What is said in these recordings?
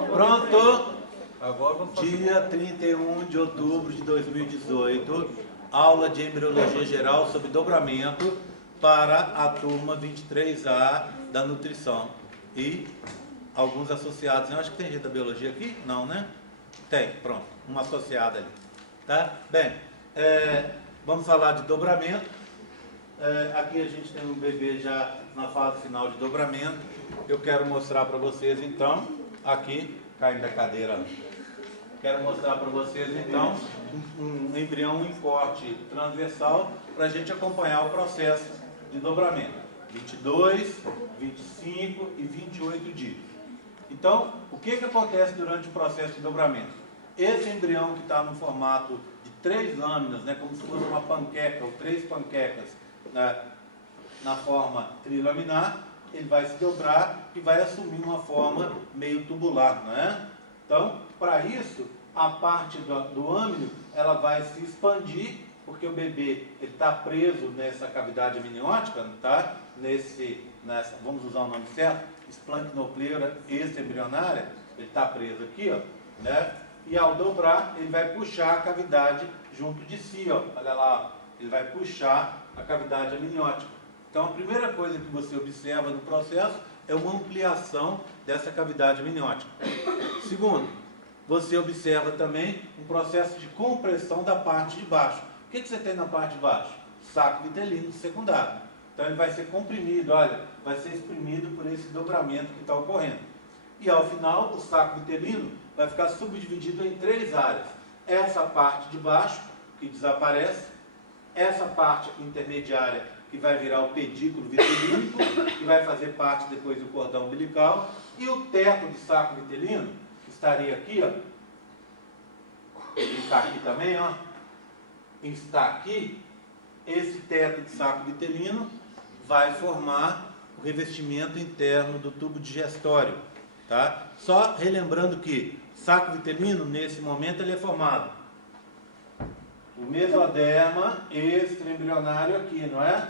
Pronto? Agora vamos fazer. Dia 31 de outubro de 2018, aula de Embriologia Geral sobre dobramento para a turma 23A da Nutrição. E alguns associados, eu acho que tem gente da Biologia aqui? Não, né? Tem, pronto, uma associada ali. Tá? Bem, vamos falar de dobramento. Aqui a gente tem um bebê já na fase final de dobramento. Eu quero mostrar para vocês então, aqui, caindo da cadeira. Quero mostrar para vocês então um embrião em corte transversal para a gente acompanhar o processo de dobramento. 22, 25 e 28 dias. Então, o que acontece durante o processo de dobramento? Esse embrião que está no formato de 3 lâminas, né, como se fosse uma panqueca ou 3 panquecas na forma trilaminar, ele vai se dobrar e vai assumir uma forma meio tubular, não é? Então, para isso, a parte do âmnio, ela vai se expandir, porque o bebê está preso nessa cavidade amniótica, tá? Vamos usar o nome certo, esplanchnopleura extraembrionária, ele está preso aqui, ó, né? E ao dobrar, ele vai puxar a cavidade junto de si, ó, olha lá, ele vai puxar a cavidade amniótica. Então, a primeira coisa que você observa no processo é uma ampliação dessa cavidade amniótica. Segundo, você observa também um processo de compressão da parte de baixo. O que você tem na parte de baixo? Saco vitelino secundário. Então, ele vai ser comprimido, olha, vai ser exprimido por esse dobramento que está ocorrendo. E, ao final, o saco vitelino vai ficar subdividido em 3 áreas. Essa parte de baixo, que desaparece, essa parte intermediária, que vai virar o pedículo vitelínico, que vai fazer parte depois do cordão umbilical, e o teto do saco vitelino, que estaria aqui, ó, está aqui também, ó, está aqui, esse teto de saco vitelino vai formar o revestimento interno do tubo digestório, tá? Só relembrando que saco vitelino, nesse momento, ele é formado o mesoderma extraembrionário aqui, não é?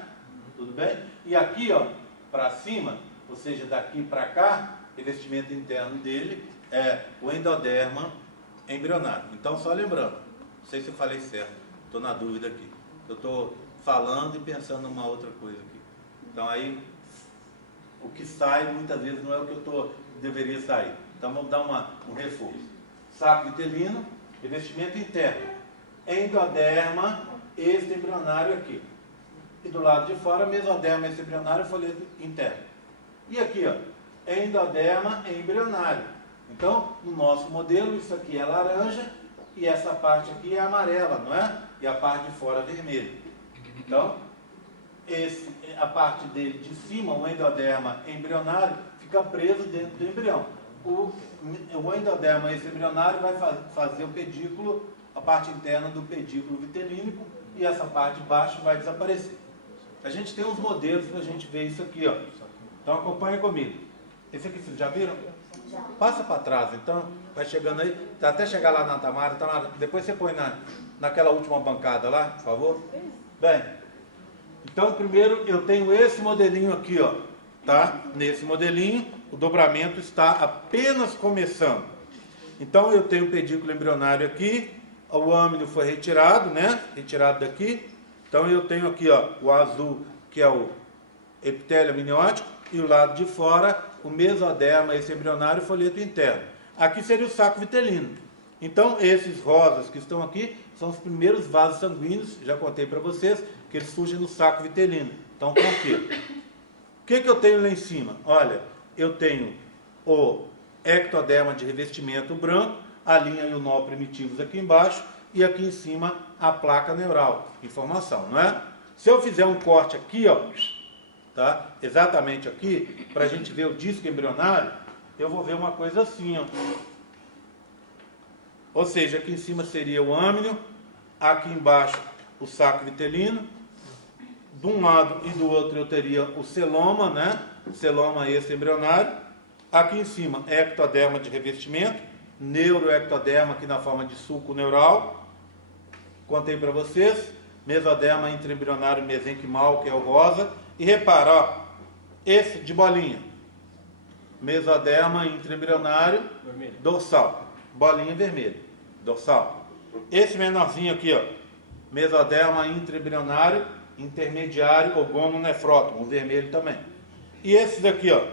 Tudo bem? E aqui, ó, para cima, ou seja, daqui para cá, revestimento interno dele é o endoderma embrionário. Então, só lembrando, não sei se eu falei certo, estou na dúvida aqui. Eu estou falando e pensando numa outra coisa aqui. Então, aí, o que sai, muitas vezes, não é o que deveria sair. Então, vamos dar um reforço. Saco vitelino, revestimento interno. Endoderma extraembrionário aqui. E do lado de fora, mesoderma extraembrionário, folheto interno. E aqui, ó, endoderma embrionário. Então, no nosso modelo, isso aqui é laranja e essa parte aqui é amarela, não é? E a parte de fora é vermelha. Então, a parte dele de cima, o endoderma embrionário, fica preso dentro do embrião. O endoderma extraembrionário vai fazer o pedículo, a parte interna do pedículo vitelínico, e essa parte de baixo vai desaparecer. A gente tem uns modelos para a gente ver isso aqui, ó. Então acompanha comigo. Esse aqui vocês já viram? Já. Passa para trás, então, vai chegando aí, até chegar lá na Tamara, depois você põe naquela última bancada lá, por favor. Bem, então primeiro eu tenho esse modelinho aqui, ó, tá? Nesse modelinho, o dobramento está apenas começando. Então eu tenho o pedículo embrionário aqui, o âmnio foi retirado, né? Retirado daqui. Então eu tenho aqui, ó, o azul, que é o epitélio amniótico, e o lado de fora, o mesoderma extraembrionário e folheto interno. Aqui seria o saco vitelino. Então esses rosas que estão aqui são os primeiros vasos sanguíneos, já contei para vocês, que eles surgem no saco vitelino. Então, por quê? O que eu tenho lá em cima? Olha, eu tenho o ectoderma de revestimento branco, a linha e o nó primitivos aqui embaixo, e aqui em cima a placa neural, informação, não é? Se eu fizer um corte aqui, ó, tá? Exatamente aqui, para a gente ver o disco embrionário, eu vou ver uma coisa assim, ó. Ou seja, aqui em cima seria o âmnio, aqui embaixo o saco vitelino, de um lado e do outro eu teria o celoma, né? Celoma extraembrionário. Aqui em cima, ectoderma de revestimento, neuroectoderma aqui na forma de sulco neural. Contei para vocês, mesoderma intraembrionário mesenquimal, que é o rosa. E repara, ó, esse de bolinha, mesoderma intraembrionário dorsal, bolinha vermelha, dorsal. Esse menorzinho aqui, ó, mesoderma intraembrionário intermediário ou gononefrótomo, o vermelho também. E esse daqui, ó,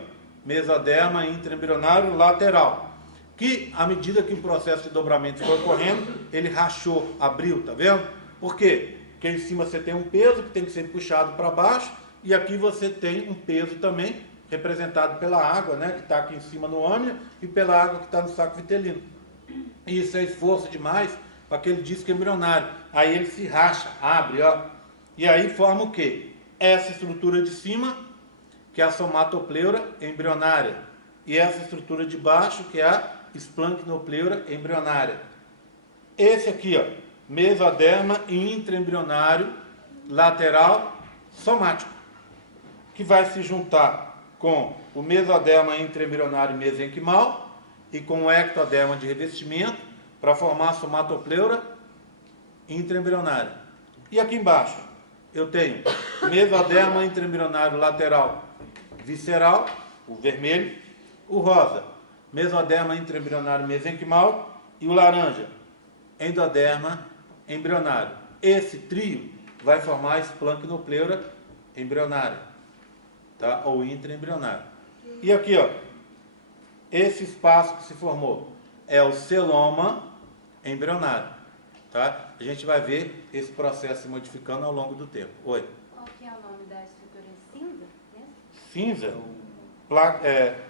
mesoderma intraembrionário lateral, que à medida que o processo de dobramento foi ocorrendo, ele rachou, abriu, tá vendo? Por quê? Porque em cima você tem um peso que tem que ser puxado para baixo, e aqui você tem um peso também, representado pela água, né, que está aqui em cima no âmnia, e pela água que está no saco vitelino. E isso é esforço demais para aquele disco embrionário. Aí ele se racha, abre, ó. E aí forma o quê? Essa estrutura de cima, que é a somatopleura embrionária, e essa estrutura de baixo, que é a esplanchnopleura embrionária. Esse aqui, ó, mesoderma intraembrionário lateral somático, que vai se juntar com o mesoderma intraembrionário mesenquimal e com o ectoderma de revestimento para formar a somatopleura intraembrionária. E aqui embaixo eu tenho mesoderma intraembrionário lateral visceral, o vermelho, o rosa, mesoderma intraembrionário mesenquimal, e o laranja, endoderma embrionário. Esse trio vai formar a esplanchnopleura embrionária, tá? Ou intraembrionário. E aqui, ó, esse espaço que se formou é o celoma embrionário, tá? A gente vai ver esse processo se modificando ao longo do tempo. Oi? Qual que é o nome da estrutura? Cinza? Cinza?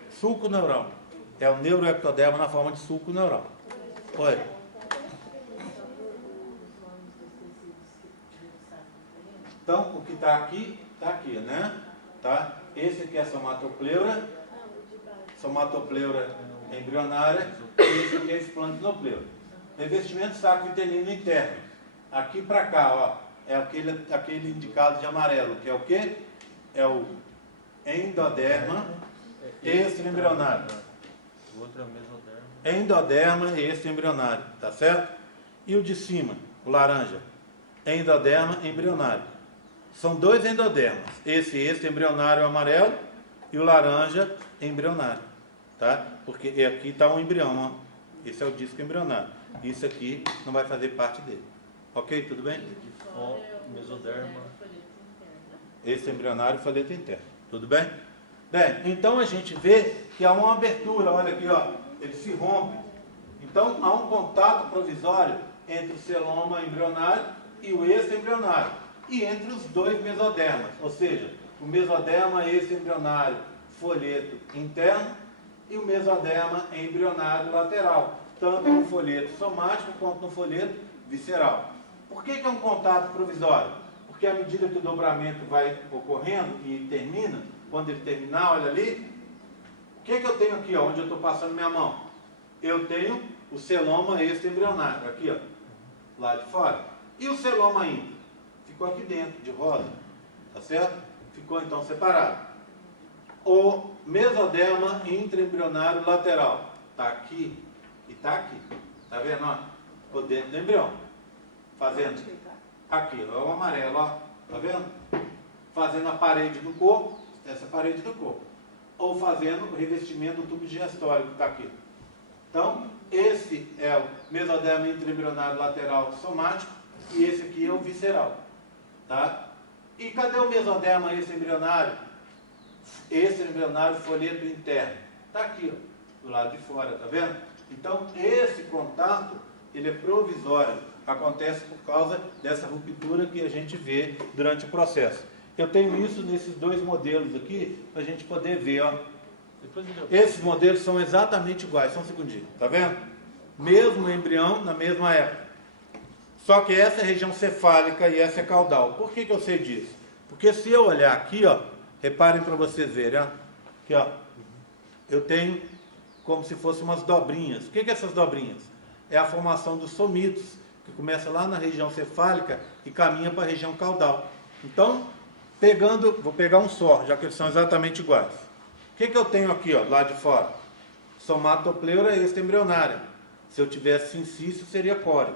Sulco neural. É o neuroectoderma na forma de sulco neural. Oi? Então, o que está aqui, né? Tá? Esse aqui é a somatopleura embrionária, e esse aqui é a esplanchnopleura. Revestimento saco vitelino interno. Aqui para cá, ó, é aquele indicado de amarelo, que é o quê? É o endoderma extraembrionário. O outro é o mesoderma. Endoderma extraembrionário, tá certo? E o de cima, o laranja, endoderma embrionário. São dois endodermas. Esse extraembrionário amarelo e o laranja embrionário, tá? Porque aqui está um embrião, ó. Esse é o disco embrionário. Isso aqui não vai fazer parte dele. Ok? Tudo bem? Mesoderma. Esse embrionário e folheto interno. Tudo bem? Bem, então a gente vê que há uma abertura, olha aqui, ó, ele se rompe. Então há um contato provisório entre o celoma embrionário e o extraembrionário, e entre os dois mesodermas, ou seja, o mesoderma extraembrionário folheto interno e o mesoderma embrionário lateral, tanto no folheto somático quanto no folheto visceral. Por que é um contato provisório? Porque à medida que o dobramento vai ocorrendo e termina, quando ele terminar, olha ali, o que eu tenho aqui, ó, onde eu estou passando minha mão? Eu tenho o celoma extraembrionário, aqui, ó, lá de fora. E o celoma intra? Ficou aqui dentro, de rosa, tá certo? Ficou então separado. O mesoderma intraembrionário lateral está aqui e está aqui. Tá vendo? Ó? Ficou dentro do embrião. Fazendo aqui, ó, o amarelo, ó. Tá vendo? Fazendo a parede do corpo, essa parede do corpo. Ou fazendo o revestimento do tubo digestório que está aqui. Então, esse é o mesoderma intraembrionário lateral somático e esse aqui é o visceral. Tá? E cadê o mesoderma extraembrionário? Extraembrionário folheto interno. Está aqui, ó, do lado de fora, tá vendo? Então, esse contato, ele é provisório. Acontece por causa dessa ruptura que a gente vê durante o processo. Eu tenho isso nesses dois modelos aqui, para a gente poder ver, ó. Esses modelos são exatamente iguais, só um segundinho, tá vendo? Mesmo embrião na mesma época. Só que essa é a região cefálica e essa é caudal. Por que eu sei disso? Porque se eu olhar aqui, ó, reparem para vocês verem, ó, aqui, ó, eu tenho como se fossem umas dobrinhas. O que é essas dobrinhas? É a formação dos somitos, que começa lá na região cefálica e caminha para a região caudal. Então, vou pegar um só, já que eles são exatamente iguais. O que eu tenho aqui, ó, lá de fora? Somatopleura extraembrionária. Se eu tivesse incício, seria córeo.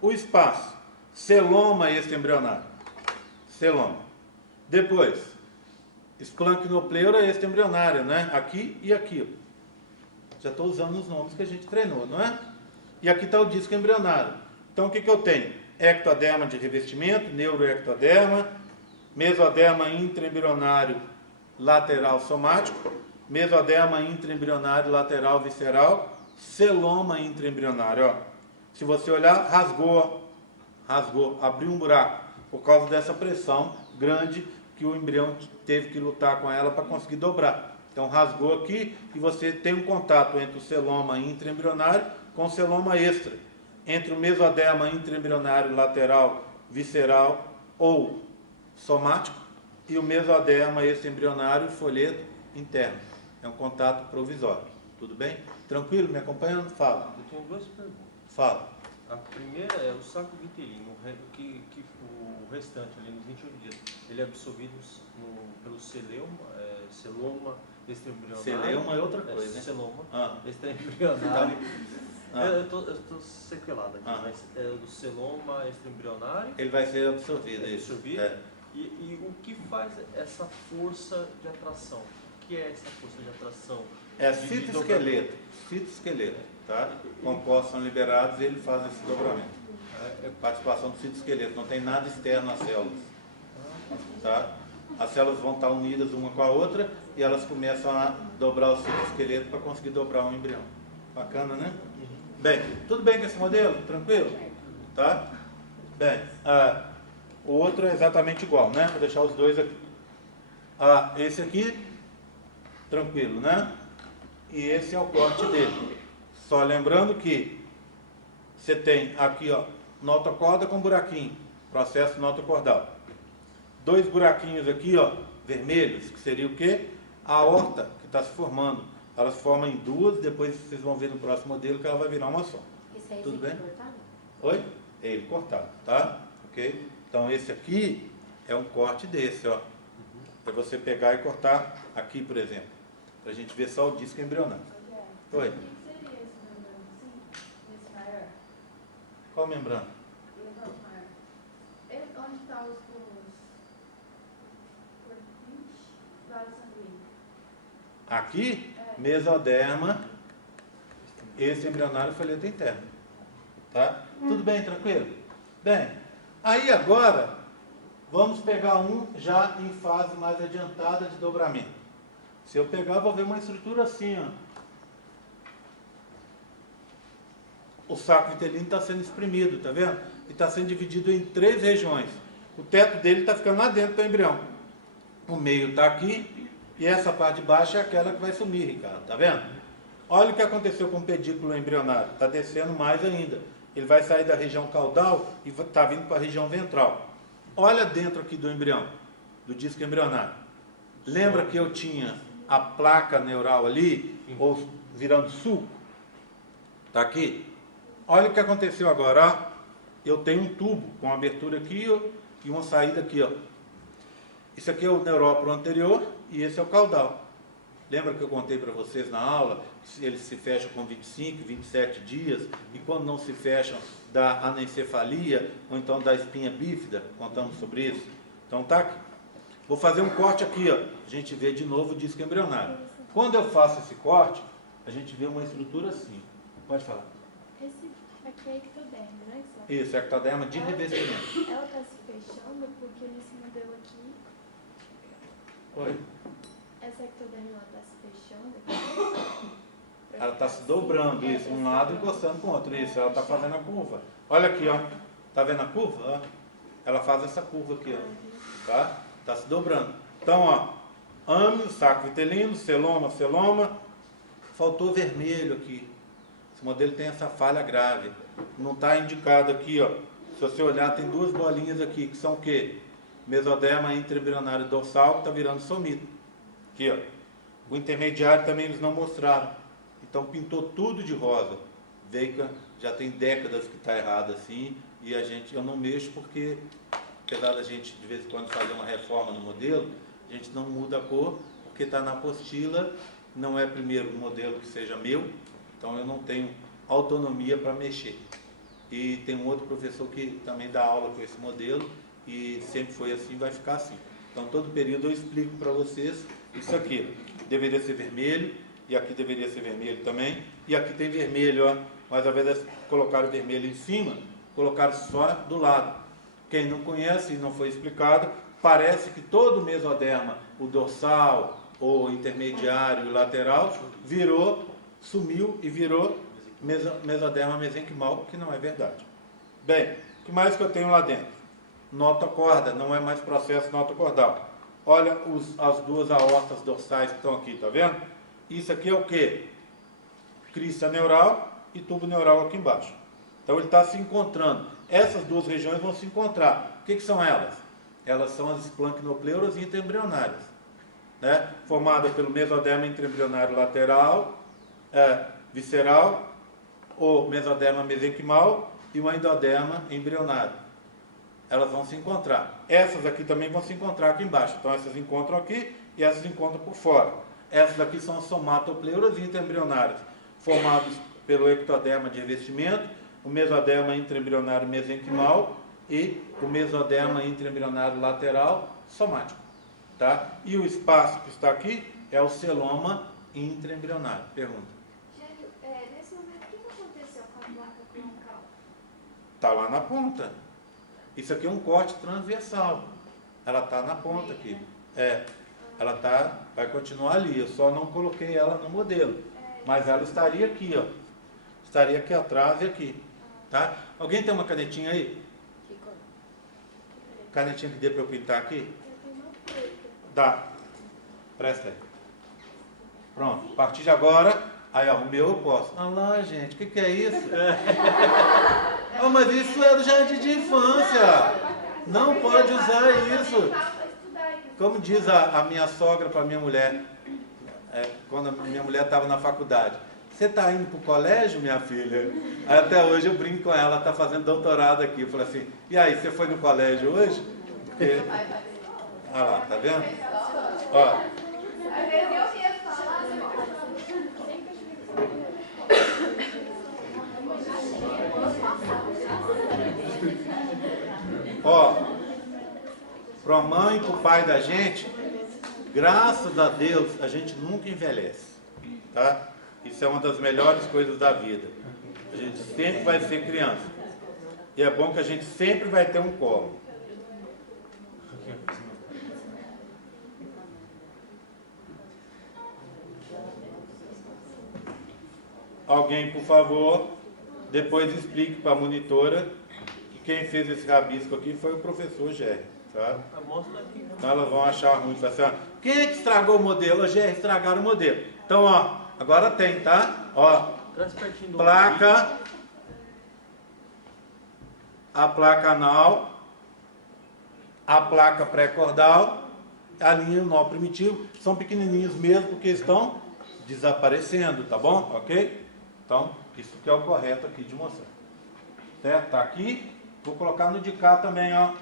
O espaço, celoma extraembrionário. Celoma. Depois, Splanchnopleura extraembrionária, né? Aqui e aqui. Já estou usando os nomes que a gente treinou, não é? E aqui está o disco embrionário. Então, o que eu tenho? Ectoderma de revestimento, neuroectoderma, mesoderma intraembrionário lateral somático, mesoderma intraembrionário lateral visceral, celoma intraembrionário. Ó. Se você olhar, rasgou, abriu um buraco, por causa dessa pressão grande que o embrião teve que lutar com ela para conseguir dobrar. Então rasgou aqui e você tem um contato entre o celoma intraembrionário com o celoma extra, entre o mesoderma intraembrionário lateral visceral ou somático e o mesoderma extraembrionário folheto interno. É um contato provisório. Tudo bem? Tranquilo? Me acompanhando? Fala. Eu tenho duas perguntas. Fala. A primeira é o saco vitelino, o restante ali nos 28 dias, ele é absorvido pelo celoma extraembrionário. Celeuma é outra coisa, né? Celoma extraembrionário. Eu estou sequelado aqui, mas é do celoma extraembrionário. Ele vai ser absorvido. E o que faz essa força de atração? O que é essa força de atração? É citoesqueleto, tá? Compostos são liberados e ele faz esse dobramento. É participação do citoesqueleto, não tem nada externo às células. Tá? As células vão estar unidas uma com a outra e elas começam a dobrar o citoesqueleto para conseguir dobrar um embrião. Bacana, né? Bem, tudo bem com esse modelo? Tranquilo? Tá? Bem, o outro é exatamente igual, né? Vou deixar os dois aqui. Esse aqui, tranquilo, né? E esse é o corte dele. Só lembrando que você tem aqui, ó, notocorda com buraquinho, processo notocordal. 2 buraquinhos aqui, ó, vermelhos, que seria o quê? A aorta que está se formando. Elas se formam em 2, depois vocês vão ver no próximo modelo que ela vai virar uma só. Esse aí tudo bem? Cortado? Oi? É ele cortado, tá? Ok? Então esse aqui é um corte desse, ó. Para você pegar e cortar aqui, por exemplo. Para a gente ver só o disco embrionário. Oi? O que seria esse membrana assim? Esse maior? Qual membrana? Não, maior. Onde está os vasos sanguíneos? Aqui, mesoderma, esse embrionário folheto interno. Tá? Tudo bem, tranquilo? Bem, aí agora, vamos pegar um já em fase mais adiantada de dobramento. Se eu pegar, vou ver uma estrutura assim, ó. O saco vitelino está sendo exprimido, tá vendo? E está sendo dividido em 3 regiões. O teto dele está ficando lá dentro do embrião. O meio está aqui e essa parte de baixo é aquela que vai sumir, Ricardo, tá vendo? Olha o que aconteceu com o pedículo embrionário. Está descendo mais ainda. Ele vai sair da região caudal e está vindo para a região ventral. Olha dentro aqui do embrião, do disco embrionário. Lembra que eu tinha a placa neural ali, ou virando sulco? Está aqui? Olha o que aconteceu agora, ó. Eu tenho um tubo com uma abertura aqui, ó, e uma saída aqui, ó. Isso aqui é o neuróporo anterior e esse é o caudal. Lembra que eu contei para vocês na aula que eles se fecham com 25, 27 dias e quando não se fecham dá anencefalia ou então dá espinha bífida? Contamos sobre isso. Então tá aqui. Vou fazer um corte aqui, ó. A gente vê de novo o disco embrionário. Quando eu faço esse corte, a gente vê uma estrutura assim. Pode falar. Esse aqui é ectoderma, né? Isso, ectoderma de revestimento. Ela está se fechando porque nesse modelo aqui, Oi. essa ectoderma ela está se fechando. Ela está se dobrando, isso, um lado encostando com o outro, isso, ela está fazendo a curva. Olha aqui, ó, tá vendo a curva? Ó, ela faz essa curva aqui, ó, tá? Está se dobrando. Então, ó, âmio, saco vitelino, celoma, faltou vermelho aqui. Esse modelo tem essa falha grave. Não está indicado aqui, ó. Se você olhar, tem 2 bolinhas aqui, que são o quê? Mesoderma intraembrionário dorsal, que está virando somito. Aqui, ó. O intermediário também eles não mostraram. Então pintou tudo de rosa. Veio, já tem décadas que está errado assim, e eu não mexo porque, apesar da gente de vez em quando fazer uma reforma no modelo, a gente não muda a cor, porque está na apostila, não é primeiro um modelo que seja meu, então eu não tenho autonomia para mexer. E tem um outro professor que também dá aula com esse modelo, e sempre foi assim, vai ficar assim. Então, todo período eu explico para vocês isso aqui. Deveria ser vermelho, e aqui deveria ser vermelho também. E aqui tem vermelho, ó. Mas ao invés de colocar o vermelho em cima, colocaram só do lado. Quem não conhece e não foi explicado, parece que todo o mesoderma, o dorsal, o intermediário e o lateral, sumiu e virou mesoderma mesenquimal, que não é verdade. Bem, o que mais que eu tenho lá dentro? Notocorda, não é mais processo notocordal. Olha as duas aortas dorsais que estão aqui, tá vendo? Isso aqui é o quê? Crista neural e tubo neural aqui embaixo. Então ele está se encontrando. Essas duas regiões vão se encontrar. O que são elas? Elas são as esplancnopleuras intraembrionárias, né? Formadas pelo mesoderma intraembrionário lateral, visceral, o mesoderma mesenquimal e o endoderma embrionário. Elas vão se encontrar. Essas aqui também vão se encontrar aqui embaixo. Então essas encontram aqui e essas encontram por fora. Essas aqui são as somatopleuras intraembrionárias, formadas pelo ectoderma de revestimento, o mesoderma intraembrionário mesenquimal e o mesoderma intraembrionário lateral somático. Tá? E o espaço que está aqui é o celoma intraembrionário. Pergunta. Gênio, nesse momento, o que aconteceu com a placa cloncal? Está lá na ponta. Isso aqui é um corte transversal. Ela está na ponta aqui. Ela vai continuar ali. Eu só não coloquei ela no modelo. Mas ela estaria aqui, ó. Estaria aqui atrás e aqui. Tá? Alguém tem uma canetinha aí? Canetinha que dê para eu pintar aqui? Eu tenho uma preta. Dá. Presta aí. Pronto. A partir de agora, aí ó, o meu eu posso. Ah lá, gente, o que é isso? Mas isso é do jardim de infância. Não pode usar isso. Como diz a minha sogra para a minha mulher, quando a minha mulher estava na faculdade. Você está indo para o colégio, minha filha? Aí até hoje eu brinco com ela, ela está fazendo doutorado aqui. Eu falei assim, e aí, você foi no colégio hoje? Porque... Olha lá, tá vendo? Ó. Ó, para a mãe e para o pai da gente, graças a Deus, a gente nunca envelhece, tá? Isso é uma das melhores coisas da vida. A gente sempre vai ser criança. E é bom que a gente sempre vai ter um colo. Alguém, por favor, depois explique para a monitora que quem fez esse rabisco aqui foi o professor Gerry, tá? Então elas vão achar ruim. Assim, quem é que estragou o modelo? O Gerry estragaram o modelo. Então, ó, agora tem, tá? Ó, placa, a placa anal, a placa pré-cordal, a linha e o nó primitivo. São pequenininhos mesmo porque estão desaparecendo, tá bom? Ok? Então, isso que é o correto aqui de mostrar. Certo? Tá aqui. Vou colocar no de cá também, ó.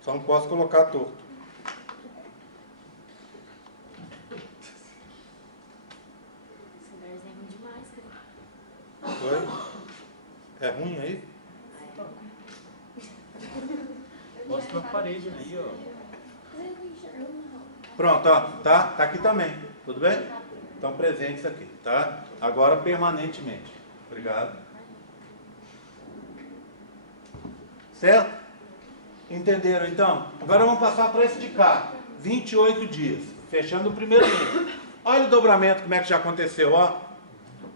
Só não posso colocar torto. Esse desenho é ruim demais, cara. Foi? É ruim aí? Mostra na parede ali, ó. Pronto, ó. Tá aqui também. Tudo bem? Estão presentes aqui, tá? Agora permanentemente. Obrigado. Certo? Entenderam então? Agora vamos passar para esse de cá. 28 dias. Fechando o primeiro mês. Olha o dobramento, como é que já aconteceu, ó.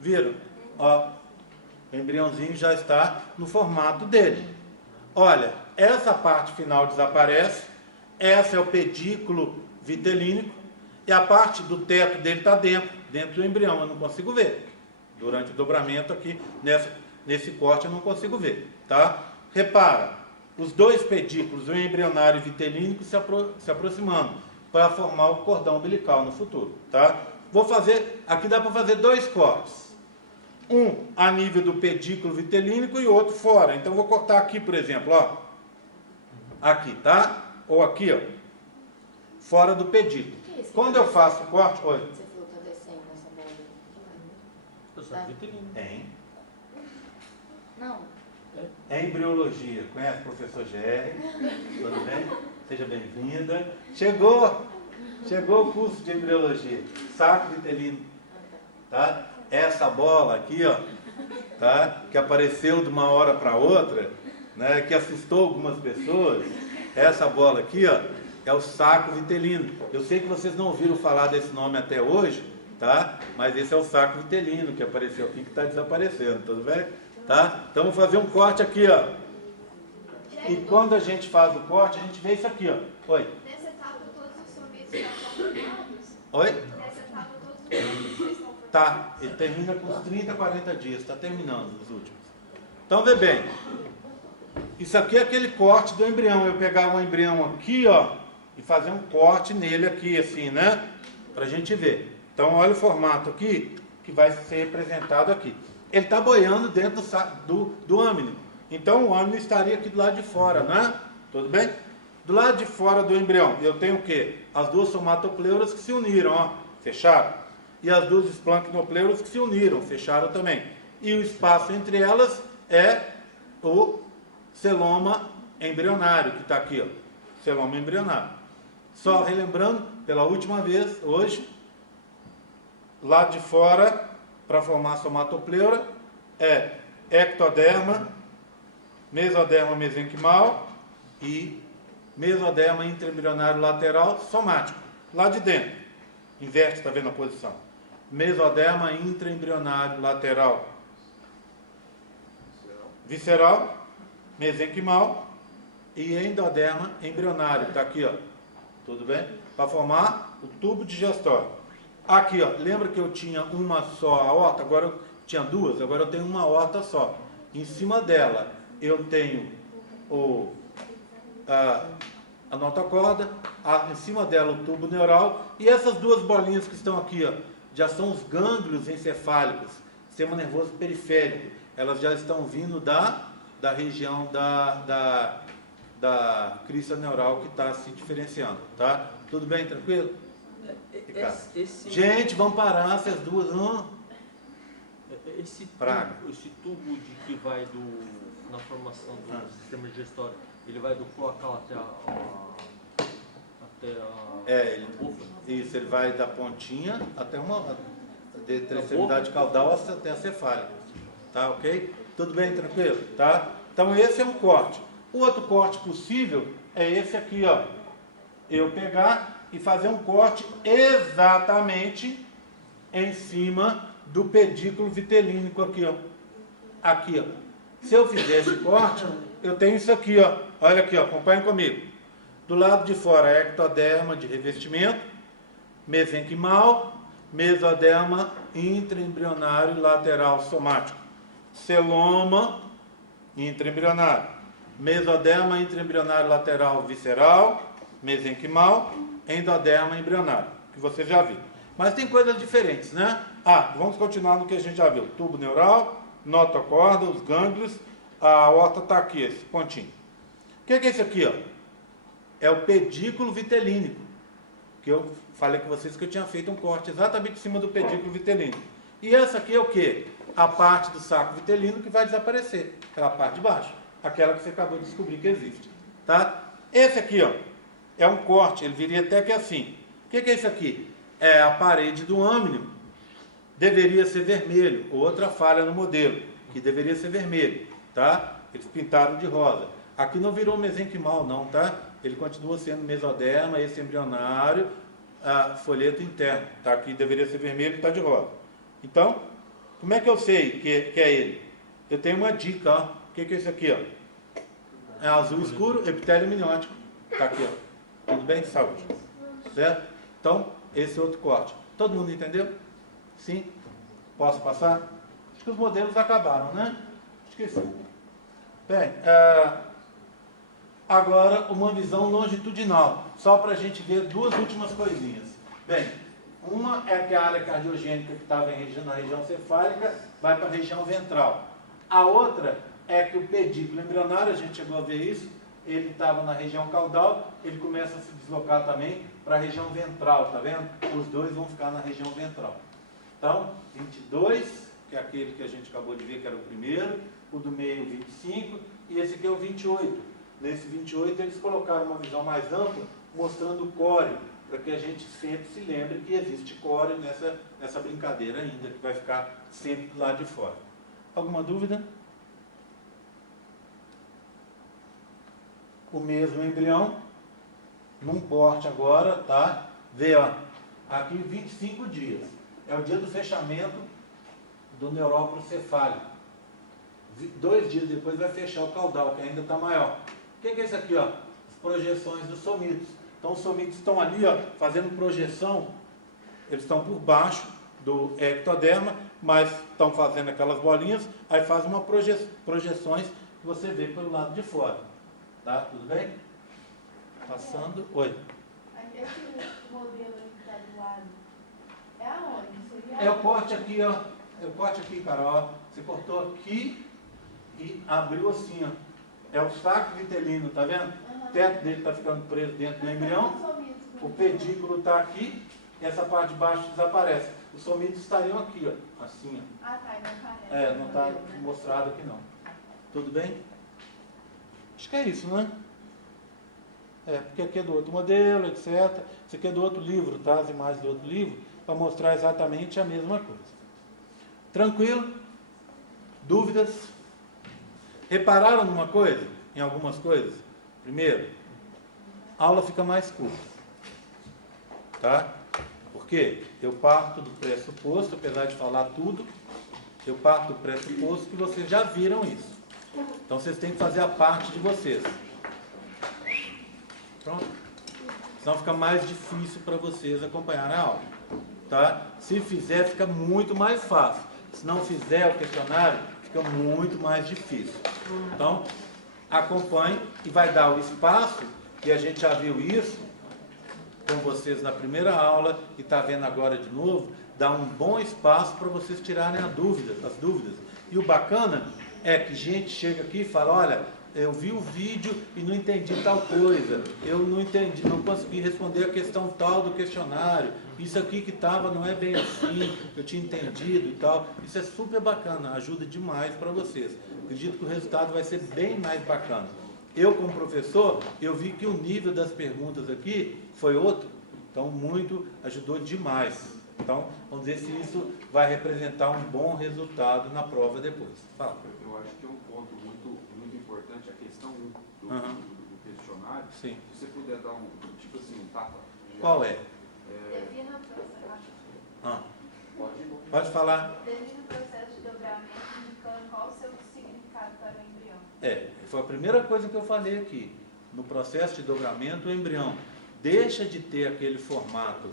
Viram? Ó. O embriãozinho já está no formato dele. Olha, essa parte final desaparece. Essa é o pedículo vitelínico. E a parte do teto dele está dentro do embrião. Eu não consigo ver. Durante o dobramento aqui, nesse corte, eu não consigo ver. Tá? Repara. Os dois pedículos, o embrionário e o vitelínico, se aproximando para formar o cordão umbilical no futuro, tá? Vou fazer, aqui dá para fazer dois cortes. Um a nível do pedículo vitelínico e outro fora. Então, vou cortar aqui, por exemplo, ó. Aqui, tá? Ou aqui, ó. Fora do pedículo. Quando eu faço o corte... Oi. Você falou que tá descendo nessa bola. Eu sou vitelino. Tem. Não, É embriologia. Conhece o professor GR? Tudo bem? Seja bem-vinda. Chegou o curso de embriologia. Saco vitelino. Tá? Essa bola aqui, ó, tá? Que apareceu de uma hora para outra, né? Que assustou algumas pessoas. Essa bola aqui, ó, é o saco vitelino. Eu sei que vocês não ouviram falar desse nome até hoje, tá? Mas esse é o saco vitelino que apareceu aqui, que está desaparecendo, tudo bem? Tá? Então vou fazer um corte aqui, ó. E quando a gente faz o corte, a gente vê isso aqui, ó. Oi. Nessa etapa, todos os sorvetes já estão formados? Oi? Nessa etapa, todos os sorvetes já estão formados? Tá, ele termina com uns 30, 40 dias, está terminando os últimos. Então vê bem. Isso aqui é aquele corte do embrião. Eu pegar um embrião aqui, ó, e fazer um corte nele aqui, assim, né? Pra gente ver. Então olha o formato aqui, que vai ser representado aqui. Ele está boiando dentro do âmino. Então o âmino estaria aqui do lado de fora, né? Tudo bem? Do lado de fora do embrião, eu tenho o quê? As duas somatopleuras que se uniram, ó, fecharam. E as duas esplancnopleuras que se uniram, fecharam também. E o espaço entre elas é o celoma embrionário, que está aqui, ó. Celoma embrionário. Só relembrando, pela última vez, hoje, lado de fora, para formar a somatopleura, é ectoderma, mesoderma mesenquimal e mesoderma intraembrionário lateral somático. Lá de dentro. Inverte, está vendo a posição? Mesoderma intraembrionário lateral visceral, mesenquimal e endoderma embrionário. Está aqui, ó. Tudo bem? Para formar o tubo digestório. Aqui, ó. Lembra que eu tinha uma só aorta? Agora eu tinha duas, agora eu tenho uma aorta só. Em cima dela eu tenho a notocorda, em cima dela o tubo neural, e essas duas bolinhas que estão aqui, ó, já são os gânglios encefálicos, sistema nervoso periférico. Elas já estão vindo da região da crista neural que está se diferenciando, tá? Tudo bem, tranquilo? Gente, vamos parar essas duas, não? Esse tubo que vai na formação do sistema digestório, ele vai do cloacal até a bufa? Isso, ele vai da pontinha até da extremidade caudal até a cefálica. Tá, ok? Tudo bem, tranquilo? Tá? Então esse é um corte. O outro corte possível é esse aqui, ó. Eu pegar e fazer um corte exatamente em cima do pedículo vitelínico aqui, ó. Aqui, ó. Se eu fizer esse corte, eu tenho isso aqui, ó. Olha aqui, ó. Acompanha comigo. Do lado de fora, ectoderma de revestimento, mesenquimal, mesoderma intraembrionário lateral somático, celoma intraembrionário, mesoderma intraembrionário lateral visceral, mesenquimal, endoderma embrionário, que você já viu. Mas tem coisas diferentes, né? Vamos continuar no que a gente já viu. Tubo neural, notocorda, os gânglios, a aorta está aqui, esse pontinho. O que é isso aqui, ó? É o pedículo vitelínico, que eu falei com vocês que eu tinha feito um corte exatamente em cima do pedículo vitelínico. E essa aqui é o quê? A parte do saco vitelino que vai desaparecer, aquela parte de baixo, aquela que você acabou de descobrir que existe, tá? Esse aqui, ó, é um corte, ele viria até que assim. O que é isso aqui? É a parede do âmino, deveria ser vermelho, outra falha no modelo, que deveria ser vermelho, tá? Eles pintaram de rosa. Aqui não virou mesenquimal não, tá? Ele continua sendo mesoderma, esse embrionário, folheto interno, tá? Aqui deveria ser vermelho e está de rosa. Então, como é que eu sei que é ele? Eu tenho uma dica, ó. O que é isso aqui, ó? É azul escuro, epitélio amniótico. Tá aqui, ó. Tudo bem? Saúde. Certo? Então, esse outro corte. Todo mundo entendeu? Sim? Posso passar? Acho que os modelos acabaram, né? Esqueci. Bem, agora uma visão longitudinal, só para a gente ver duas últimas coisinhas. Bem, uma é que a área cardiogênica que estava na região cefálica vai para a região ventral. A outra é que o pedículo embrionário, a gente chegou a ver isso, ele estava na região caudal, ele começa a se deslocar também para a região ventral, tá vendo? Os dois vão ficar na região ventral. Então, 22, que é aquele que a gente acabou de ver que era o primeiro, o do meio 25 e esse aqui é o 28. Nesse 28 eles colocaram uma visão mais ampla, mostrando o core, para que a gente sempre se lembre que existe core nessa brincadeira ainda, que vai ficar sempre do lado de fora. Alguma dúvida? O mesmo embrião, num corte agora, tá? Vê, ó, aqui 25 dias. É o dia do fechamento do neuróculo cefálico. 2 dias depois vai fechar o caudal, que ainda está maior. O que é isso aqui, ó? As projeções dos somitos. Então os somitos estão ali, ó, fazendo projeção. Eles estão por baixo do ectoderma, mas estão fazendo aquelas bolinhas, aí faz uma projeções que você vê pelo lado de fora. Tá? Tudo bem? Passando. Oi. Esse modelo que está do lado, é aonde? Seria É o corte aqui, ó. É o corte aqui, Carol. Você cortou aqui e abriu assim, ó. É o saco vitelino, tá vendo? O teto dele está ficando preso dentro do embrião. O pedículo está aqui. E essa parte de baixo desaparece. Os somitos estariam aqui, ó. Assim, ó. Ah, tá. Não aparece. Não está mostrado aqui, não. Tudo bem? Acho que é isso, né? Porque aqui é do outro modelo, etc. Isso aqui é do outro livro, tá? As imagens do outro livro, para mostrar exatamente a mesma coisa. Tranquilo? Dúvidas? Repararam numa coisa? Em algumas coisas? Primeiro, a aula fica mais curta. Tá? Por quê? Eu parto do pressuposto, apesar de falar tudo, eu parto do pressuposto que vocês já viram isso. Então vocês têm que fazer a parte de vocês. Pronto? Senão fica mais difícil para vocês acompanharem a aula. Tá? Se fizer, fica muito mais fácil. Se não fizer o questionário, fica muito mais difícil. Então, acompanhe e vai dar o espaço, e a gente já viu isso com vocês na primeira aula e está vendo agora de novo, dá um bom espaço para vocês tirarem as dúvidas. E o bacana é que gente chega aqui e fala, olha, eu vi o vídeo e não entendi tal coisa, eu não entendi, não consegui responder a questão tal do questionário, isso aqui que estava não é bem assim, eu tinha entendido e tal. Isso é super bacana, ajuda demais para vocês. Acredito que o resultado vai ser bem mais bacana. Eu, como professor, eu vi que o nível das perguntas aqui foi outro, então ajudou demais. Então, vamos ver se isso vai representar um bom resultado na prova depois. Fala. Eu acho que é um ponto muito importante, a questão do questionário. Sim. Se você puder dar tipo assim, um tapa. Qual é? Defina o processo. Pode falar. Defina o processo de dobramento, indicando qual o seu significado para o embrião. Foi a primeira coisa que eu falei aqui. No processo de dobramento, o embrião deixa de ter aquele formato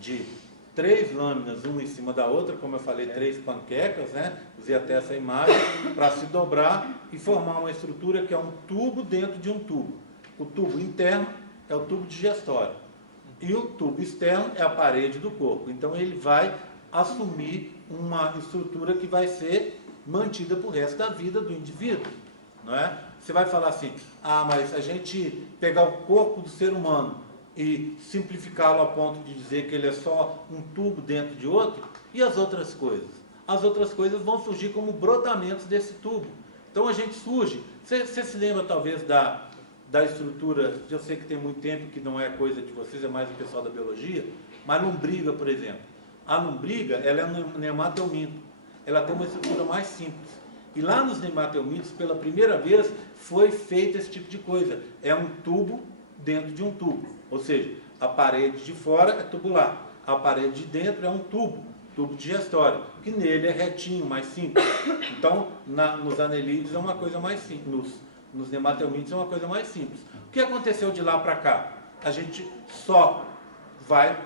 de 3 lâminas, uma em cima da outra, como eu falei, 3 panquecas, né? Usei até essa imagem, para se dobrar e formar uma estrutura que é um tubo dentro de um tubo. O tubo interno é o tubo digestório e o tubo externo é a parede do corpo. Então ele vai assumir uma estrutura que vai ser mantida para o resto da vida do indivíduo, não é? Você vai falar assim, mas a gente pegar o corpo do ser humano e simplificá-lo a ponto de dizer que ele é só um tubo dentro de outro, e as outras coisas? As outras coisas vão surgir como brotamentos desse tubo. Então a gente surge, você se lembra talvez da estrutura, eu sei que tem muito tempo que não é coisa de vocês, é mais do pessoal da biologia, mas lombriga, por exemplo. A lombriga, ela é um nematelminto, ela tem uma estrutura mais simples. E lá nos nematelmintos, pela primeira vez, foi feito esse tipo de coisa. É um tubo dentro de um tubo. Ou seja, a parede de fora é tubular, a parede de dentro é um tubo digestório, que nele é retinho, mais simples. Então, nos anelídeos é uma coisa mais simples, nos nematelmintos é uma coisa mais simples. O que aconteceu de lá para cá? A gente só vai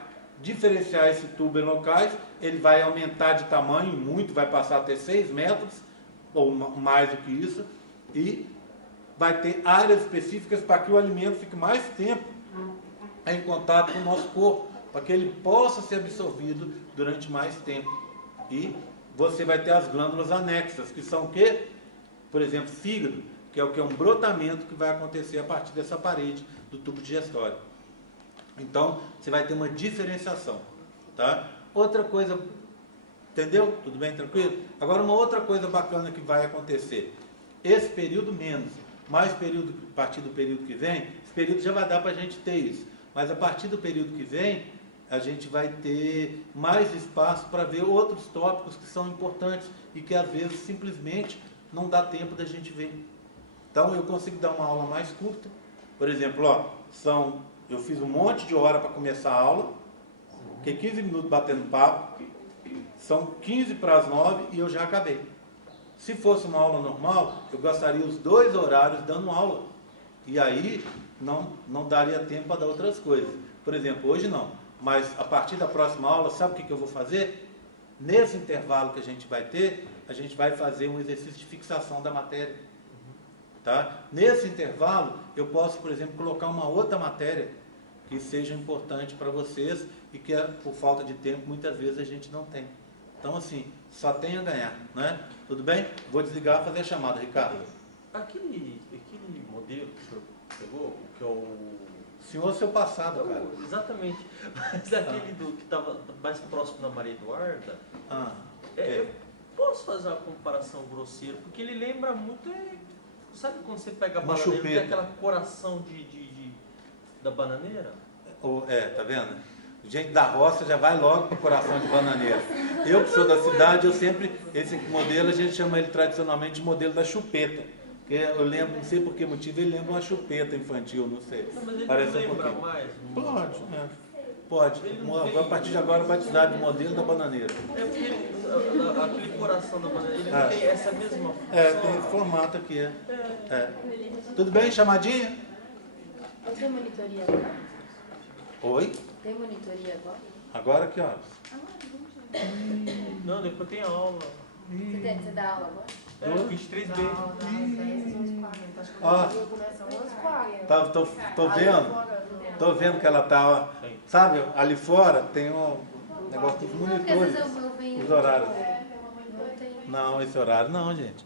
diferenciar esse tubo em locais, ele vai aumentar de tamanho muito, vai passar a ter 6 metros, ou mais do que isso, e vai ter áreas específicas para que o alimento fique mais tempo em contato com o nosso corpo, para que ele possa ser absorvido durante mais tempo. E você vai ter as glândulas anexas, que são o quê? Por exemplo, fígado, que é o que é um brotamento que vai acontecer a partir dessa parede do tubo digestório. Então, você vai ter uma diferenciação, tá? Outra coisa Entendeu? Tudo bem, tranquilo? Agora, uma outra coisa bacana que vai acontecer. Esse período menos, mais período, a partir do período que vem, esse período já vai dar para a gente ter isso. Mas a partir do período que vem, a gente vai ter mais espaço para ver outros tópicos que são importantes e que às vezes simplesmente não dá tempo da gente ver. Então eu consigo dar uma aula mais curta. Por exemplo, eu fiz um monte de hora para começar a aula, fiquei 15 minutos batendo papo, são 15 para as 9 e eu já acabei. Se fosse uma aula normal, eu gastaria os 2 horários dando aula. E aí não daria tempo para dar outras coisas. Por exemplo, hoje não. Mas a partir da próxima aula, sabe o que eu vou fazer? Nesse intervalo que a gente vai ter, a gente vai fazer um exercício de fixação da matéria. Tá? Nesse intervalo, eu posso, por exemplo, colocar uma outra matéria que seja importante para vocês e que, por falta de tempo, muitas vezes a gente não tem. Então, assim, só tem a ganhar, né? Tudo bem? Vou desligar e fazer a chamada, Ricardo. Aquele modelo que o senhor pegou, que é o... Senhor, seu passado, cara. Exatamente. Mas aquele que estava mais próximo da Maria Eduarda, eu posso fazer uma comparação grosseira, porque ele lembra muito... Sabe quando você pega a bananeira, tem aquela coração da bananeira? Tá vendo? Gente da roça já vai logo para o coração de bananeira. Eu que sou da cidade, esse modelo a gente chama ele tradicionalmente de modelo da chupeta. Porque eu lembro, não sei por que motivo, ele lembra uma chupeta infantil, não sei. Não, mas ele parece não lembra pouquinho. mais? Pode, pode. A partir de agora batizado de modelo da bananeira. É porque aquele coração da bananeira, ele não tem essa mesma função. Tem esse formato aqui, Tudo bem, chamadinha? Tem monitoria agora? Oi? Tem monitoria agora? Agora que horas? Não, depois tem aula. Você dá aula agora? 23B. Tô vendo que ela tá, sabe, ali fora tem um negócio dos monitores, os horários. Não, esse horário não, gente.